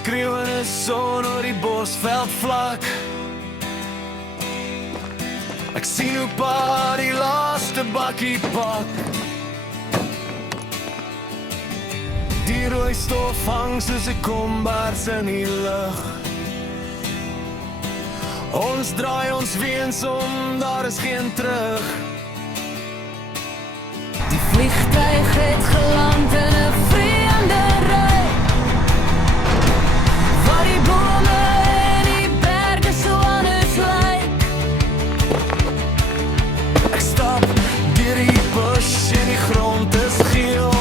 skreeuwende son oor die bosveld vlak. Ek sien hoe pa die laaste bakkie pak. Die rooi stof hang soos 'n kombers in die lug. Ons draai ons weens om, daar is geen terug. Die vliegtuig het geland in 'n vreemde ry, waar die bome en die berge so anders lyk. Ek stap deur die bush en die grond is geel.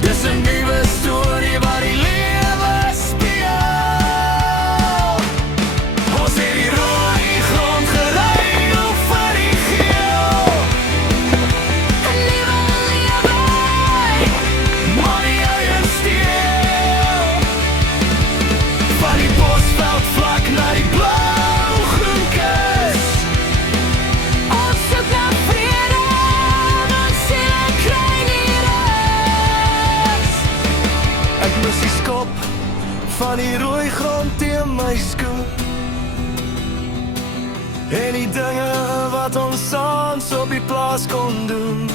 Dis 'n nuwe storie waar die lewe speel. Ons het die rooi grond geruil vir die geel. 'n nuwe lewe, Maar die eie steel. Van die bosveld vlak na die blauw-groen kus. ons soek na vrede, ons siele kry nie rus. Ek mis die skop van die rooi grond teen my skoen. En die dinge wat ons saans op die plaas kon doen.